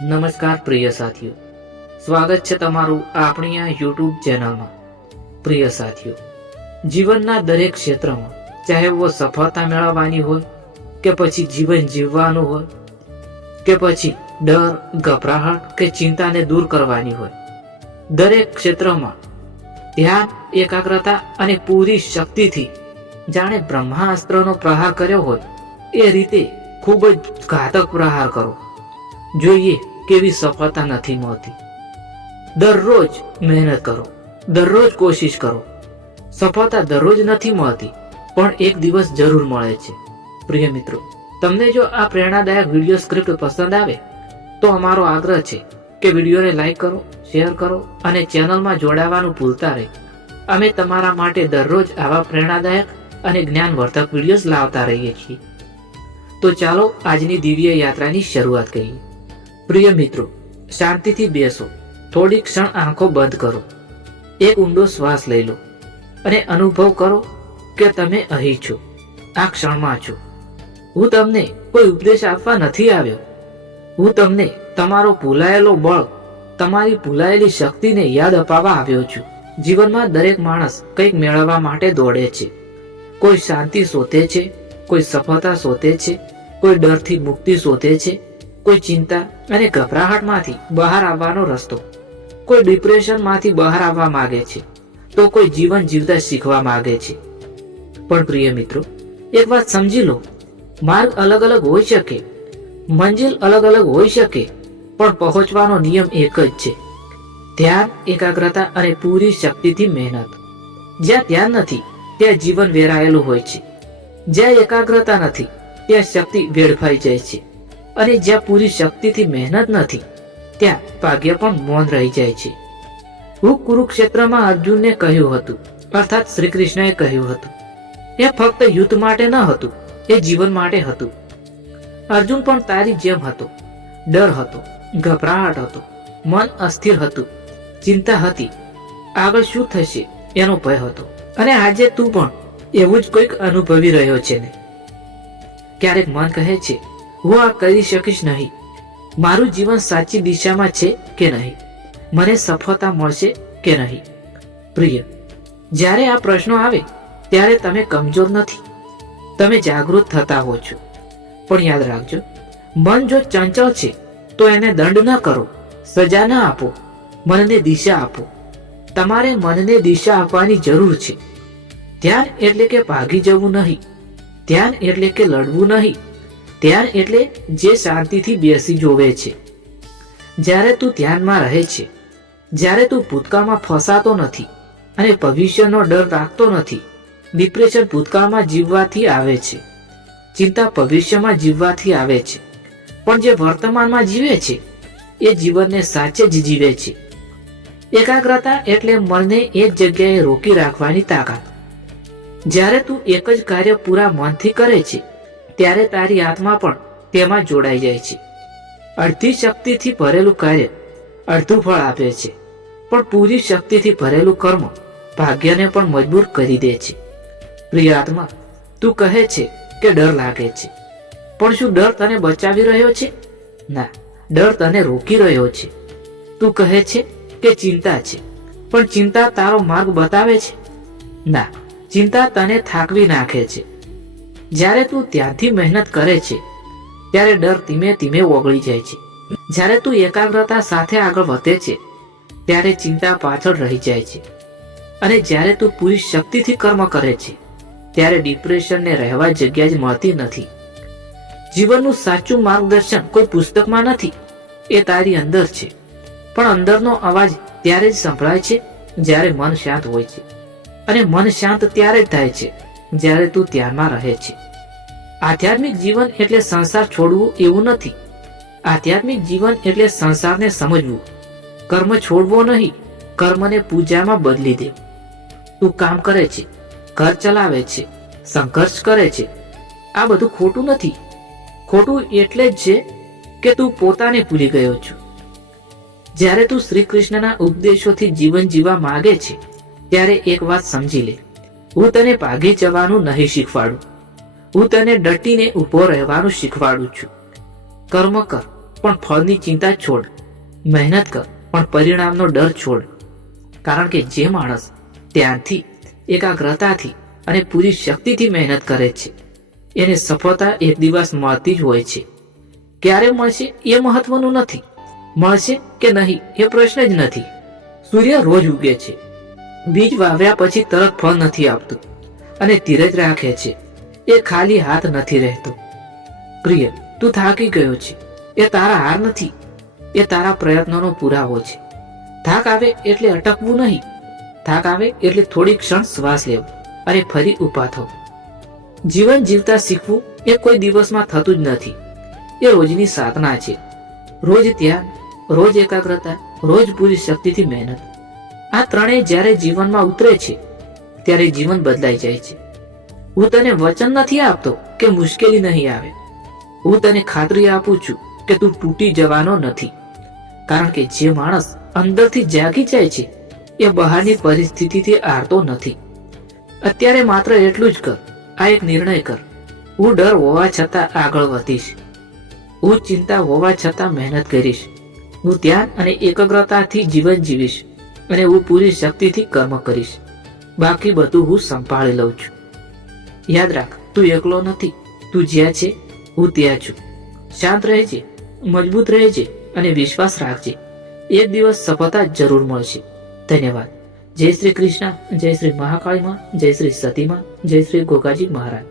નમસ્કાર પ્રિય સાથીઓ, સ્વાગત છે તમારું આપણી આ યુટ્યુબ ચેનલમાં। પ્રિય સાથીઓ, જીવનના દરેક ક્ષેત્રમાં, ચાહે वो સફળતા મેળવવાની હોય કે પછી જીવન જીવવાનું હોય કે પછી ડર, ગભરાહટ કે ચિંતાને દૂર કરવાની હોય, દરેક ક્ષેત્રમાં ધ્યાન, એકાગ્રતા અને પૂરી શક્તિથી જાણે બ્રહ્માસ્ત્રનો પ્રહાર કર્યો હોય એ રીતે ખૂબ જ ઘાતક પ્રહાર કરો। જોઈએ કેવી સફળતા નથી મળતી। દરરોજ મહેનત કરો, દરરોજ કોશિશ કરો। સફળતા દરરોજ નથી મળતી, પણ એક દિવસ જરૂર મળે છે। પ્રિય મિત્રો, તમને જો આ પ્રેરણાદાયક વિડીયો સ્ક્રિપ્ટ પસંદ આવે તો અમારો આગ્રહ છે કે વિડીયોને લાઈક કરો, શેર કરો અને ચેનલમાં જોડાવાનું ભૂલતા નહીં। અમે તમારા માટે દરરોજ આવા પ્રેરણાદાયક અને જ્ઞાનવર્ધક વિડીયોઝ લાવતા રહીએ છીએ। તો ચાલો આજની દિવ્ય યાત્રાની શરૂઆત કરીએ। પ્રિય મિત્રો, શાંતિથી બેસો, થોડી ક્ષણ આંખો બંધ કરો, એક ઊંડો શ્વાસ લઈ લો અને અનુભવ કરો કે તમે અહીં છો, આ ક્ષણમાં છો। હું તમને કોઈ ઉપદેશ આપવા નથી આવ્યો, હું તમને તમારો ભૂલાયેલો બળ, તમારી ભૂલાયેલી શક્તિને યાદ અપાવવા આવ્યો છું। જીવનમાં દરેક માણસ કંઈક મેળવવા માટે દોડે છે। કોઈ શાંતિ શોધે છે, કોઈ સફળતા શોધે છે, કોઈ ડરથી મુક્તિ શોધે છે, કોઈ ચિંતા અને ગભરાહટમાંથી બહાર આવવાનો રસ્તો, કોઈ ડિપ્રેશનમાંથી બહાર આવવા માંગે છે, તો કોઈ જીવન જીવતા શીખવા માંગે છે। પણ પ્રિય મિત્રો, એક વાત સમજી લો, માર્ગ અલગ અલગ હોઈ શકે, મંજિલ અલગ અલગ હોઈ શકે, પણ પહોંચવાનો નિયમ એક જ છે: ધ્યાન, એકાગ્રતા અને પૂરી શક્તિથી મહેનત। જ્યાં ધ્યાન નથી ત્યાં જીવન વેરાયેલું હોય છે, જ્યાં એકાગ્રતા નથી ત્યાં શક્તિ વેડફાઈ જાય છે, અને જ્યાં પૂરી શક્તિથી મહેનત નથી ત્યાં ભાગ્ય પણ મૌન રહી જાય છે। હું કુરુક્ષેત્રમાં અર્જુનને કહ્યું હતું, અર્થાત શ્રી કૃષ્ણએ કહ્યું હતું, એ ફક્ત યુદ્ધ માટે ન હતું, એ જીવન માટે હતું। અર્જુન પણ તારી જેમ હતો, ડર હતો, ગભરાહટ હતો, મન અસ્થિર હતું, ચિંતા હતી, આગળ શું થશે એનો ભય હતો। અને આજે તું પણ એવું જ કંઈક અનુભવી રહ્યો છે ને? ક્યારેક મન કહે છે, હું આ કરી શકીશ નહીં, મારું જીવન સાચી દિશામાં છે કે નહીં, મને સફળતા મળશે કે નહીં? પ્રિય, જ્યારે આ પ્રશ્નો આવે ત્યારે તમે કમજોર નથી, તમે જાગૃત થતા હો છો। પણ યાદ રાખજો, મન જો ચંચળ છે તો એને દંડ ન કરો, સજા ન આપો, મનને દિશા આપો। તમારે મનને દિશા આપવાની જરૂર છે। ધ્યાન એટલે કે ભાગી જવું નહીં, ધ્યાન એટલે કે લડવું નહીં, ધ્યાન એટલે જે શાંતિથી બેસી જોવે છે। જ્યારે તું ધ્યાનમાં રહે છે, જ્યારે તું ભૂતકાળમાં ફસાતો નથી અને ભવિષ્યનો ડર રાખતો નથી, ડિપ્રેશન ભૂતકાળમાં જીવવાથી આવે છે, ચિંતા ભવિષ્યમાં જીવવાથી આવે છે, પણ જે વર્તમાનમાં જીવે છે એ જીવનને સાચે જ જીવે છે। એકાગ્રતા એટલે મનને એક જગ્યાએ રોકી રાખવાની તાકાત। જ્યારે તું એક જ કાર્ય પૂરા મનથી કરે છે ત્યારે તારી આત્મા પણ તેમાં જોડાઈ જાય છે। અડધી શક્તિથી ભરેલું કાર્ય અડધું ફળ આપે છે, પણ પૂરી શક્તિથી ભરેલું કર્મ ભાગ્યને પણ મજબૂર કરી દે છે। પ્રિય આત્મા, તું કહે છે કે ડર લાગે છે, પણ શું ડર તને બચાવી રહ્યો છે? ના, ડર તને રોકી રહ્યો છે। તું કહે છે કે ચિંતા છે, પણ ચિંતા તારો માર્ગ બતાવે છે? ના, ચિંતા તને થાકવી નાખે છે। જ્યારે તું ત્યાંથી મહેનત કરે છે ત્યારે ડર ધીમે ધીમે ઓગળી જાય છે। જ્યારે તું એકાગ્રતા સાથે આગળ વધે છે ત્યારે ચિંતા પાછળ રહી જાય છે, અને જ્યારે તું પૂરી શક્તિથી કર્મ કરે છે ત્યારે ડિપ્રેશનને રહેવા જગ્યા જ મળતી નથી। જીવનનું સાચું માર્ગદર્શન કોઈ પુસ્તકમાં નથી, એ તારી અંદર છે। પણ અંદરનો અવાજ ત્યારે જ સંભળાય છે જ્યારે મન શાંત હોય છે, અને મન શાંત ત્યારે જ થાય છે જ્યારે તું ધ્યાનમાં રહે છે। આધ્યાત્મિક જીવન એટલે સંસાર છોડવું એવું નથી, આધ્યાત્મિક જીવન એટલે સંસારને સમજવું, કર્મ છોડવો નહીં, કર્મને પૂજામાં બદલી દે। તું કામ કરે છે, ઘર ચલાવે છે, સંઘર્ષ કરે છે, આ બધું ખોટું નથી। ખોટું એટલે જ છે કે તું પોતાને ભૂલી ગયો છો। જ્યારે તું શ્રી કૃષ્ણના ઉપદેશોથી જીવન જીવવા માંગે છે ત્યારે એક વાત સમજી લે, હું તને ભાગી જવાનું નહીં શીખવાડું, હું તને ડટીને ઊભો રહેવાનું શીખવાડું છું। કર્મ કર, પણ ફળની ચિંતા છોડ. મહેનત કર પણ પરિણામનો ડર છોડ. કારણ કે જે માણસ ધ્યાનથી, એકાગ્રતાથી અને પૂરી શક્તિથી મહેનત કરે છે એને સફળતા એક દિવસ મળતી જ હોય છે. ક્યારે મળશે એ મહત્વનું નથી, મળશે કે નહીં એ પ્રશ્ન જ નથી. સૂર્ય રોજ ઉગે છે, બીજ વાવ્યા પછી તરત ફળ નથી આપતું, અને ધીરજ રાખે છે એ ખાલી હાથ નથી રહેતો. પ્રિય, તું થાકી ગયો છે એ તારા હાર નથી, એ તારા પ્રયત્નોનો પુરાવો છે. થાક આવે એટલે અટકવું નહીં, થાક આવે એટલે થોડી ક્ષણ શ્વાસ લેવો અને ફરી ઊભા થવું. જીવન જીવતા શીખવું એ કોઈ દિવસમાં થતું જ નથી, એ રોજની સાધના છે. રોજ ધ્યાન, રોજ એકાગ્રતા, રોજ પૂરી શક્તિથી મહેનત. આ ત્રણેય જ્યારે જીવનમાં ઉતરે છે ત્યારે જીવન બદલાઈ જાય છે. હું તને વચન નથી આપતો કે મુશ્કેલી નહીં આવે, હું તને ખાતરી આપું છું કે તું તૂટી જવાનો નથી. કારણ કે જે માણસ અંદરથી જાગી જાય છે એ બહારની પરિસ્થિતિથી હારતો નથી. અત્યારે માત્ર એટલું જ કર, આ એક નિર્ણય કર: હું ડર હોવા છતાં આગળ વધીશ, હું ચિંતા હોવા છતાં મહેનત કરીશ, હું ધ્યાન અને એકાગ્રતાથી જીવન જીવીશ, અને હું પૂરી શક્તિથી કર્મ કરીશ. બાકી બધું હું સંભાળી લઉં છું. યાદ રાખ, તું એકલો નથી, તું જ્યાં છે હું ત્યાં છું. શાંત રહેજે, મજબૂત રહેજે અને વિશ્વાસ રાખજે. એક દિવસ સફળતા જરૂર મળશે. ધન્યવાદ. જય શ્રી કૃષ્ણ, જય શ્રી મહાકાળી માં, જય શ્રી સતી માં, જય શ્રી ગોગાજી મહારાજ.